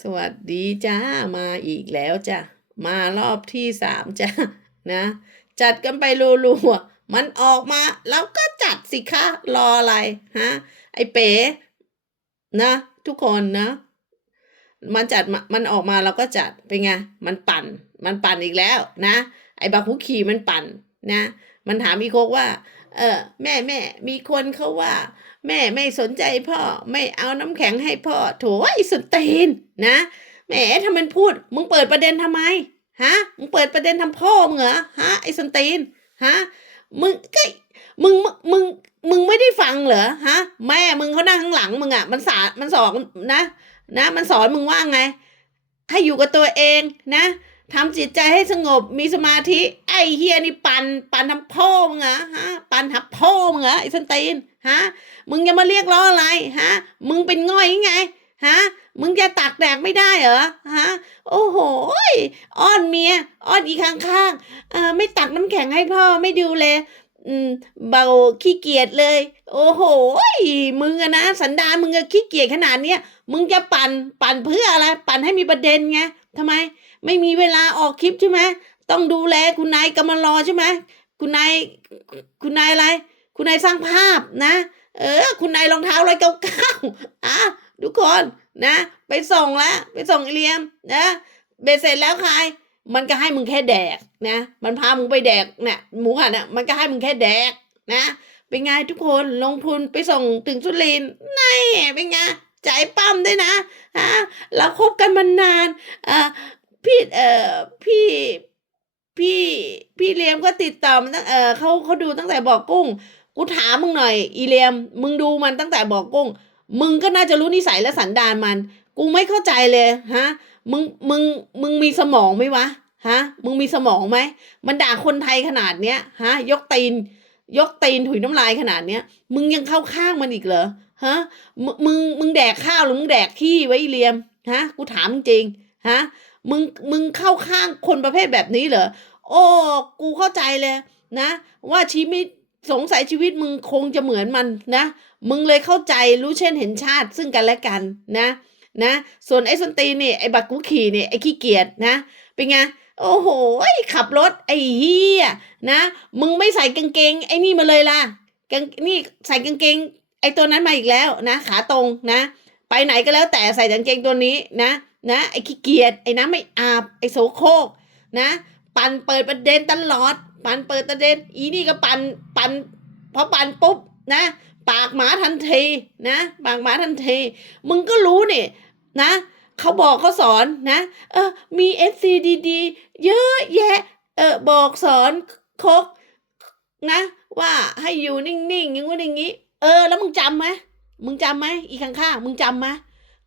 สวัสดีจ้ามาอีกแล้วจ้ะมารอบที่สามจ้ะนะ จัดกันไปรัวๆมันออกมาเราก็จัดสิคะรออะไรฮะไอเป๋นะทุกคนนะมันจัดมันออกมาเราก็จัดเป็นไงมันปั่น มันปั่นอีกแล้วนะ ไอ้บักฮุกขี่มันปั่นนะ มันถามอีโคกว่า เออ แม่แม่มีคนเขาว่า แม่ไม่สนใจพ่อ ไม่เอาน้ำแข็งให้พ่อ โถไอ้สุดตีนนะแหมทำมันพูด มึงเปิดประเด็นทำไมฮะมึงเปิดประเด็นทำพ่อมึงเหรอฮะไอ้สุดตีนฮะมึงก็มึงมึงมึงมึงไม่ได้ฟังเหรอฮะ แม่มึงเขานั่งข้างหลังมึงอะ มันสามันสอนนะ นะ มันสอนมึงว่าไง ให้อยู่กับตัวเองนะ ทำจิตใจให้สงบมีสมาธิ ไอ้เฮียนี่ปันปันทำพ่อมึงเหรอฮะปันทับพ่อมึงเหรอไอ้สันตีนฮะมึงจะมาเรียกร้องอะไรฮะมึงเป็นง่อยยังไงฮะมึงจะตักแดกไม่ได้เหรอฮะโอ้โหอ้อนเมียอ้อนอีกข้างๆเอ่อไม่ตักน้ำแข็งให้พ่อไม่ดูเลยอืมเบาขี้เกียจเลย โอ้โหมึงอะนะสันดานมึงอะขี้เกียจขนาดเนี้ยมึงจะปั่นปั่นเพื่ออะไร ปั่นให้มีประเด็นไงทำไม ไม่มีเวลาออกคลิปใช่ไหมต้องดูแลคุณนายกำมารอใช่ไหมคุณนายคุณนายอะไร คุณนายสร้างภาพนะ เออ คุณนายรองเท้าร้อยเก้าเก้าอะทุกคนนะ ไปส่งแล้วไปส่งไอเลียมนะเบ็ดเสร็จแล้วใครมันก็ให้มึงแค่แดกนะ มันพามึงไปแดกเนี่ยหมูหันอะมันก็ให้มึงแค่แดกนะเป็นไงทุกคนลงทุนไปส่งถึงสุรินนี่เป็นไงใจปั้มด้วยนะฮะเราคบกันมานานอ่า พี่เอ่อพี่พี่พี่เลียมก็ติดต่อมันตั้งเออเขาเขาดูตั้งแต่บอกกุ้ง กูถามมึงหน่อย อีเลียม มึงดูมันตั้งแต่บอกกุ้ง มึงก็น่าจะรู้นิสัยและสันดานมัน กูไม่เข้าใจเลยฮะ มึงมึงมึงมีสมองไหมวะฮะ มึงมีสมองไหม มันด่าคนไทยขนาดเนี้ยฮะ ยกตีน ยกตีนถุยน้ำลายขนาดเนี้ย มึงยังเข้าข้างมันอีกเหรอฮะ มึงมึงแดกข้าวหรือมึงแดกขี้ไว้เลียมฮะ กูถามจริงฮะ มึงมึงเข้าข้างคนประเภทแบบนี้เหรอโอ้กูเข้าใจเลยนะ ว่าชีวิตสงสัยชีวิตมึงคงจะเหมือนมันนะ มึงเลยเข้าใจรู้เช่นเห็นชาติซึ่งกันและกันนะนะ ส่วนไอ้สนตีนี่ไอ้บักกุขี่นี่ไอ้ขี้เกียจนะ เป็นไงโอ้โหขับรถไอ้เฮียนะ มึงไม่ใส่กางเกง ไอ้นี่มาเลยล่ะกางนี่ใส่กางเกง ไอ้ตัวนั้นมาอีกแล้วนะ ขาตรงนะ ไปไหนก็แล้วแต่ใส่กางเกงตัวนี้นะ นะไอ้ขี้เกียจไอ้น้ำไม่อาบไอ้โสโครกนะ ปันเปิดประเด็นตลอด ปันเปิดประเด็น อีนี่ก็ปันปันพอปันปุ๊บนะ ปากหมาทันทีนะปากหมาทันทีมึงก็รู้นี่นะเขาบอกเขาสอนนะเออมีเอฟซีดีๆเยอะแยะเออบอกสอนคกนะ ว่าให้อยู่นิ่งๆอย่างงู้นอย่างงี้ เออ แล้วมึงจำไหมมึงจำไหมอีข้างๆมึงจำไหม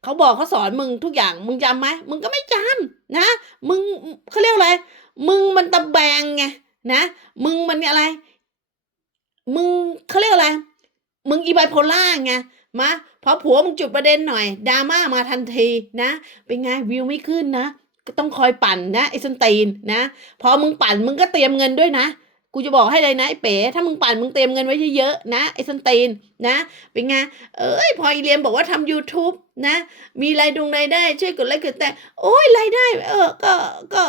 เขาบอกเขาสอนมึงทุกอย่างมึงจำไหมมึงก็ไม่จำนะมึงเขาเรียกอะไรมึงมันตะแบงไงนะมึงมันอะไร มึงเขาเรียกอะไร มึงอีไบโพล่าไงมาพอผัวมึงจุดประเด็นหน่อยดราม่ามาทันทีนะ เป็นไงวิวไม่ขึ้นนะ ก็ต้องคอยปั่นนะไอ้สนตีนนะ พอมึงปั่นมึงก็เตรียมเงินด้วยนะ กูจะบอกให้เลยนะไอ้เป๋ ถ้ามึงปั่นมึงเตรียมเงินไว้เยอะๆนะไอ้สนตีนนะ เป็นไง เอ้ยพออีเลียมบอกว่าทำ YouTube นะ มีรายดงรายได้ ช่วยกดไลค์กดแต่ โอ้ยรายได้ เออ ก็ ก็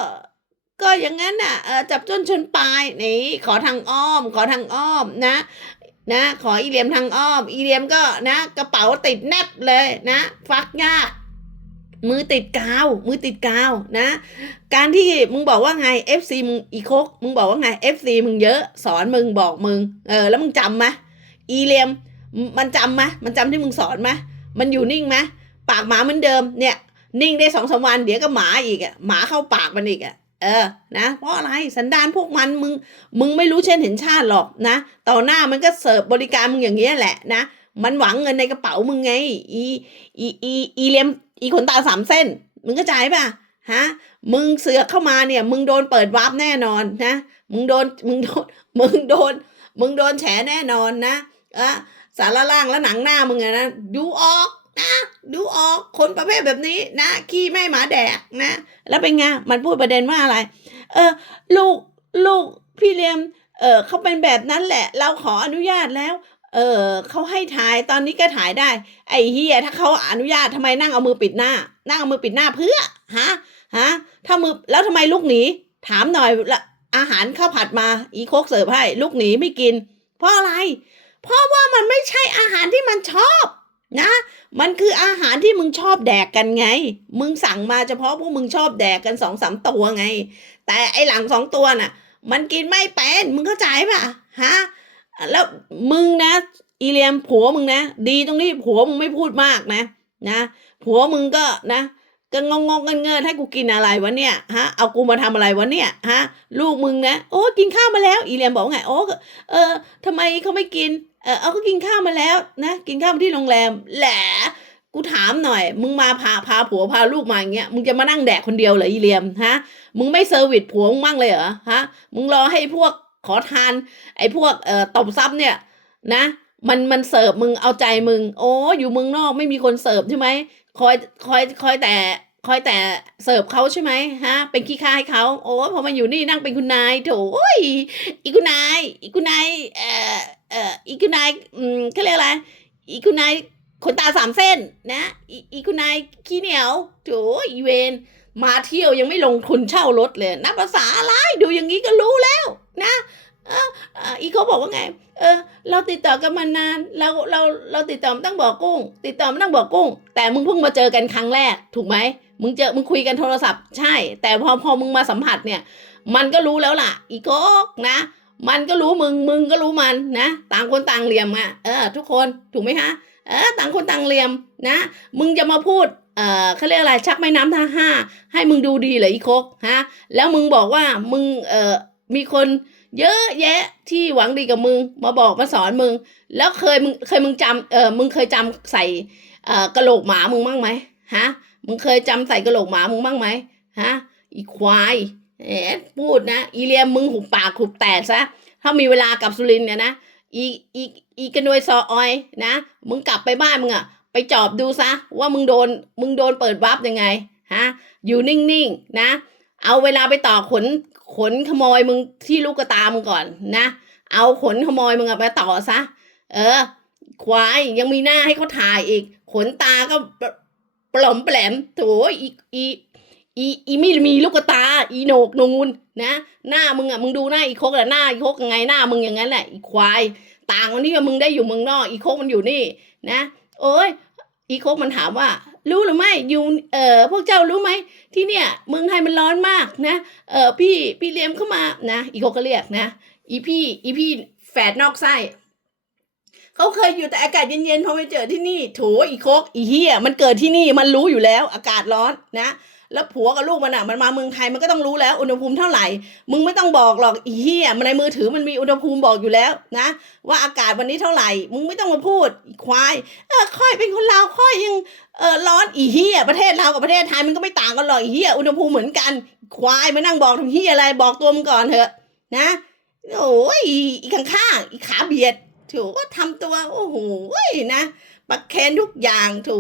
ก็อย่างนั้นน่ะจับจนชนปลายนี่ขอทางอ้อม ขอทางอ้อมนะนะขออีเลียมทางอ้อม อีเลียมก็นะ กระเป๋าติดแนบเลยนะ ฟักยาก มือติดกาว มือติดกาวนะ การที่มึงบอกว่าไง FC มึงอีโคกมึงบอกว่าไง FC มึงเยอะ สอนมึงบอกมึง เออ แล้วมึงจำไหมอีเลียม มันจำไหมมันจำที่มึงสอนไหมมันอยู่นิ่งไหมปากหมาเหมือนเดิม เนี่ย นิ่งได้สองสามวัน เดี๋ยวก็หมาอีกอะ หมาเข้าปากมันอีกอะ เออ นะ เพราะอะไร สันดานพวกมัน มึง มึงไม่รู้เช่นเห็นชาติหรอกนะ ต่อหน้ามันก็เสิร์ฟบริการมึงอย่างเงี้ยแหละนะ มันหวังเงินในกระเป๋ามึงไง อี อี อี อีเลียม อีขนตาสามเส้น มึงเข้าใจป่ะฮะมึงเสือกเข้ามาเนี่ย มึงโดนเปิดวาร์ปแน่นอนนะ มึงโดนมึงโดนมึงโดน มึงโดนแฉแน่นอนนะอะสารล่างและหนังหน้ามึงอะนะดูออกนะดูออกคนประเภทแบบนี้นะขี้ไม่หมาแดกนะ แล้วเป็นไงมันพูดประเด็นว่าอะไร เออลูกลูกพี่เลียมเออเขาเป็นแบบนั้นแหละ เราขออนุญาตแล้ว เออเขาให้ถ่ายตอนนี้ก็ถ่ายได้ ไอ้เฮียถ้าเขาอนุญาตทำไมนั่งเอามือปิดหน้า นั่งเอามือปิดหน้าเพื่อฮะฮะถ้ามือแล้วทำไมลูกหนีถามหน่อยละอาหารข้าวผัดมา อีโคกเสิร์ฟให้ ลูกหนีไม่กิน เพราะอะไร เพราะว่ามันไม่ใช่อาหารที่มันชอบ นะ มันคืออาหารที่มึงชอบแดกกันไง มึงสั่งมาเฉพาะพวกมึงชอบแดกกันสองสามตัวไง แต่ไอหลังสองตัวน่ะ มันกินไม่เป็นมึงเข้าใจป่ะฮะ แล้วมึงนะ อีเลียมผัวมึงนะ ดีตรงที่ผัวมึงไม่พูดมากนะ นะ ผัวมึงก็นะก็งงงเงินเงินให้กูกินอะไรวะเนี่ยฮะเอากูมาทำอะไรวะเนี่ยฮะลูกมึงนะโอ้กินข้าวมาแล้ว อีเลียมบอกไงโอ้เออทำไมเขาไม่กินเออเอาก็กินข้าวมาแล้วนะกินข้าวที่โรงแรมแหละกูถามหน่อย มึงมาพาพาผัวพาลูกมาอย่างเงี้ยมึงจะมานั่งแดกคนเดียวเหรออีเลียมฮะมึงไม่เซอร์วิสผัวมึงมั่งเลยเหรอฮะมึงรอให้พวก ขอทาน ไอ้พวกเอ่อตบซับเนี่ยนะมันมันเสิร์ฟมึงเอาใจมึง โอ้อยู่เมืองนอกไม่มีคนเสิร์ฟใช่ไหมคอยคอยคอยแต่คอยแต่เสิร์ฟเขาใช่ไหมฮะ เป็นขี้ข้าให้เขาโอ้พอมาอยู่นี่นั่งเป็นคุณนายโถยอีคุณนายอีคุณนายเอ่อเอ่ออีคุณนายอืมเขาเรียกอะไรอีคุณนายขนตาสามเส้นนะอีอีคุณนายขี้เหนียวโถอีเวนมาเที่ยวยังไม่ลงทุนเช่ารถเลยนับภาษาอะไรดูอย่างนี้ก็รู้แล้ว นะเอออีเขาบอกว่าไง เออ เราติดต่อกันมานาน เรา เรา เราติดต่อตั้งบ่อกุ้ง ติดต่อตั้งบ่อกุ้ง แต่มึงเพิ่งมาเจอกันครั้งแรก ถูกไหม มึงเจอ มึงคุยกันโทรศัพท์ ใช่ แต่พอ พอมึงมาสัมผัสเนี่ย มันก็รู้แล้วล่ะ อีโกกนะ มันก็รู้มึง มึงก็รู้มันนะ ต่างคนต่างเหลี่ยมอะเออ ทุกคน ถูกไหมคะ เออ ต่างคนต่างเหลี่ยมนะ มึงจะมาพูด เออเขาเรียกอะไร ชักแม่น้ำท่าห้า ให้มึงดูดีเหรออีโคกฮะ แล้วมึงบอกว่า มึง เออ มีคนเยอะแยะที่หวังดีกับมึง มาบอกมาสอนมึง แล้วเคยมึงเคยมึงจำเออมึงเคยจำใส่เอ่อกระโหลกหมามึงบ้างไหมฮะมึงเคยจำใส่กระโหลกหมามึงบ้างไหมฮะอีควายเอ๊ะพูดนะอีเลียมมึงหุบปากหุบแตกซะถ้ามีเวลากับสุรินเนี่ยนะอีอีอีกระนวยซอออยนะ มึงกลับไปบ้านมึงอะไปจอบดูซะว่ามึงโดนมึงโดนเปิดวับยังไงฮะอยู่นิ่งๆนะ เอาเวลาไปต่อขนขนขโมยมึงที่ลูกกระตามึงก่อนนะ เอาขนขโมยมึงอะไปต่อซะ เออ ควายยังมีหน้าให้เขาถ่ายอีก ขนตาก็ปลอมแปลมโถอีอีอีอีไม่มีลูกกระตา อีโหนกนูนนะ หน้ามึงอะมึงดูหน้าอีโคกอะหน้าอีโคกยังไงหน้ามึงอย่างนั้นแหละอีควาย ต่างกันที่ว่ามึงได้อยู่เมืองนอก อีโคกมันอยู่นี่ นะ โอ้ยอีโคกมันถามว่า รู้หรือไม่อยู่เอ่อพวกเจ้ารู้ไหมที่เนี่ยเมืองไทยมันร้อนมากนะเออพี่พี่เลี้ยมเข้ามานะอีโคกก็เรียกนะ อีพี่อีพี่แฝดนอกไส้ เขาเคยอยู่แต่อากาศเย็นๆพอไปเจอที่นี่โถอีโคกอีเฮียมันเกิดที่นี่มันรู้อยู่แล้ว อากาศร้อนนะ แล้วผัวกับลูกมันอะมันมาเมืองไทยมันก็ต้องรู้แล้วอุณหภูมิเท่าไหร่ มึงไม่ต้องบอกหรอกอีเฮียมันในมือถือมันมีอุณหภูมิบอกอยู่แล้วนะ ว่าอากาศวันนี้เท่าไหร่ มึงไม่ต้องมาพูดอีควายเออค่อยเป็นคนลาวค่อยยังเออร้อนอีเฮียประเทศลาวกับประเทศไทยมันก็ไม่ต่างกันหรอกอีเฮียอุณหภูมิเหมือนกัน ควายมานั่งบอกทำเฮียอะไรบอกตัวมึงก่อนเถอะนะโอ้ยอีข้างข้างๆอีขาเบียด ถูก็ทำตัวโอ้โหนะปักแคนทุกอย่างถู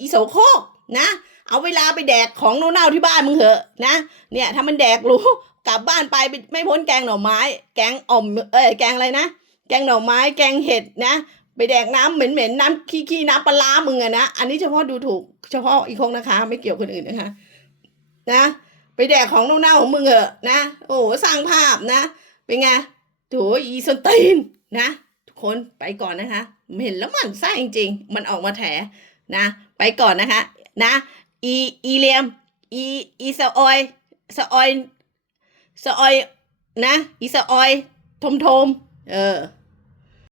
อีโสโคกนะ เอาเวลาไปแดกของเน่าๆที่บ้านมึงเถอะนะ เนี่ยถ้ามันแดกรู้กลับบ้านไปไม่พ้นแกงหน่อไม้ แกงอ่อมเอ้ยแกงอะไรนะแกงหน่อไม้ แกงเห็ดนะ ไปแดกน้ำเหม็นๆน้ำขี้ๆน้ำปลามึงอะนะอันนี้เฉพาะดูถูกเฉพาะอีกคงนะคะ ไม่เกี่ยวคนอื่นนะคะ นะ ไปแดกของเน่าๆของมึงเหอะนะ โอ้สร้างภาพนะ เป็นไงโถอีสนตีนนะ คนไปก่อนนะคะ เห็นแล้วมันไส้จริง ๆ มันออกมาแถนะ ไปก่อนนะคะ นะ อีอีเลียม อีอีสออยสออยสออยนะ อีสออยทมทมเออ